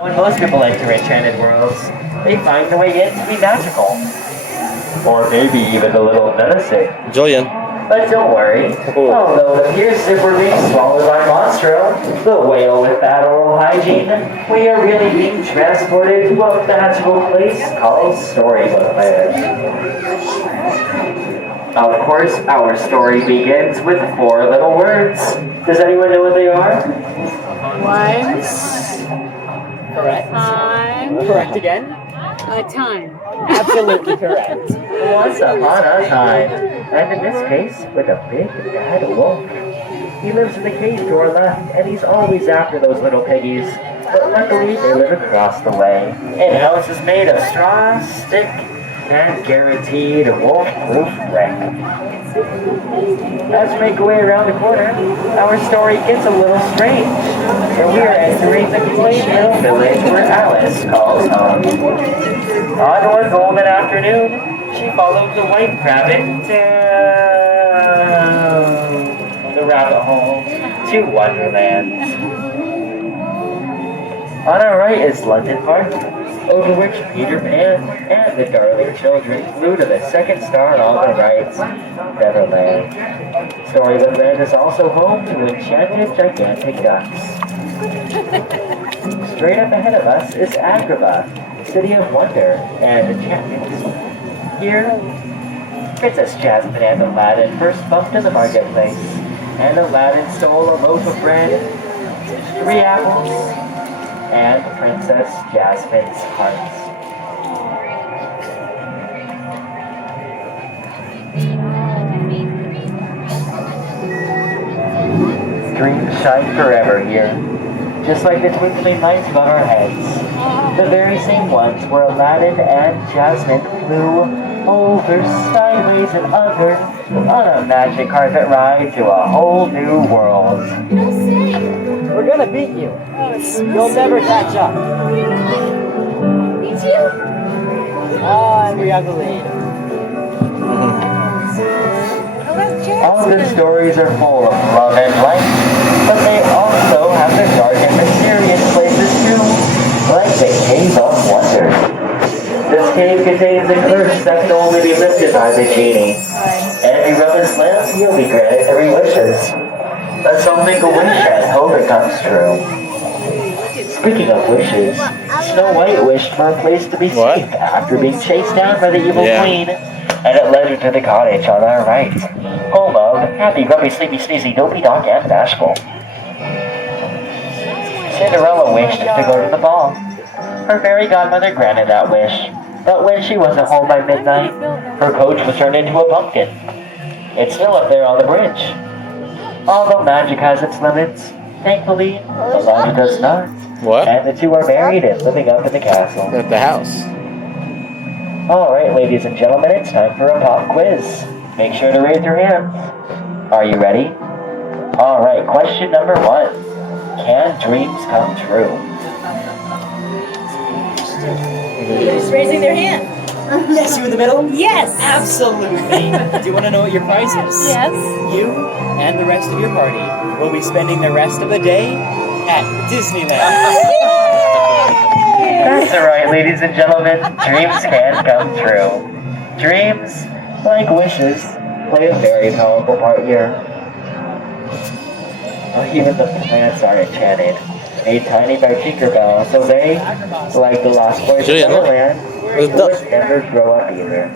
When most people enter enchanted worlds, they find the way in to be magical. Or maybe even a little menacing. Julian. But don't worry, although it appears as if we're being swallowed by Monstro, the whale with bad oral hygiene, we are really being transported to a magical place called Storybook Land. Of course, our story begins with 4 little words. Does anyone know what they are? Once. Correct. Time. Correct again. A time. Absolutely correct. Once upon a time, and in this case, with a big bad wolf. He lives in the cave to our left, and he's always after those little piggies. But luckily, they live across the way. And house is made of straw, stick, and guaranteed wolf-proof brick. As we make our way around the corner, our story gets a little strange, for we are entering the quaint little village where Alice calls home. On one golden afternoon, she followed the white rabbit down the rabbit hole to Wonderland. On our right is London Park, over which Peter Pan and the darling children flew to the second star on the right, Neverland. Storybook Land is also home to enchanted gigantic ducks. Straight up ahead of us is Agrabah, city of wonder and enchantment. Here, Princess Jasmine and Aladdin first bumped in the marketplace, and Aladdin stole a loaf of bread, 3 apples, and Princess Jasmine's heart. Dreams shine forever here, just like the twinkling lights above our heads. The very same ones where Aladdin and Jasmine flew over, sideways, and under on a magic carpet ride to a whole new world. We're gonna beat you. You'll never catch up. And we have the lead. All good stories are full of love and light, but they also have their dark and mysterious places too, like the Cave of Wonder. This cave contains a curse that can only be lifted by the genie. And if you rub his lamp, you'll be granted 3 wishes. Let's all make a wish and hope it comes true. Speaking of wishes, Snow White wished for a place to be safe after being chased down by the evil queen, and it led her to the cottage on our right, home of Happy, Grumpy, Sleepy, Sneezy, Dopey, Doc, and Bashful. Cinderella wished to go to the ball. Her fairy godmother granted that wish, but when she wasn't home by midnight, her coach was turned into a pumpkin. It's still up there on the bridge. Although magic has its limits, thankfully, Elijah does not. What? And the 2 are married and living up in the castle. At the house. Alright, ladies and gentlemen, it's time for a pop quiz. Make sure to raise your hands. Are you ready? Alright, question number 1. Can dreams come true? They're just raising their hand. Yes, you in the middle? Yes. Absolutely. Do you want to know what your prize is? Yes. You and the rest of your party will be spending the rest of the day at Disneyland. That's alright, ladies and gentlemen. Dreams can come true. Dreams, like wishes, play a very powerful part here. Even the plants are enchanted, made tiny by Tinkerbell, so they, like the lost boys in Neverland, would never grow up either.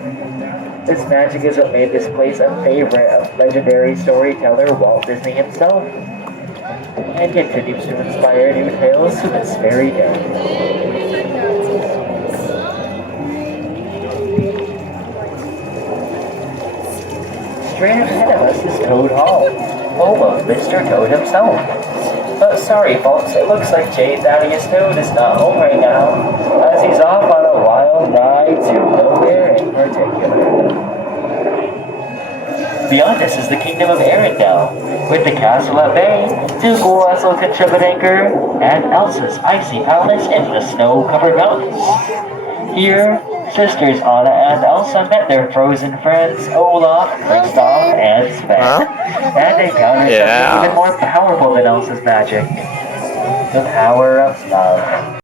This magic is what made this place a favorite of legendary storyteller Walt Disney himself, and continues to inspire new tales to this very day. Straight ahead of us is Toad Hall, home of Mr. Toad himself. But sorry folks, it looks like Jay Thaddeus Toad is not home right now, as he's off on a wild ride to nowhere in particular. Beyond us is the kingdom of Arendelle, with the castle at bay, Duke Russell can trip an anchor, and Elsa's icy palace in the snow-covered mountains. Here, sisters Anna and Elsa met their frozen friends Olaf, Kristoff, and Sven, and encountered something even more powerful than Elsa's magic. The power of love.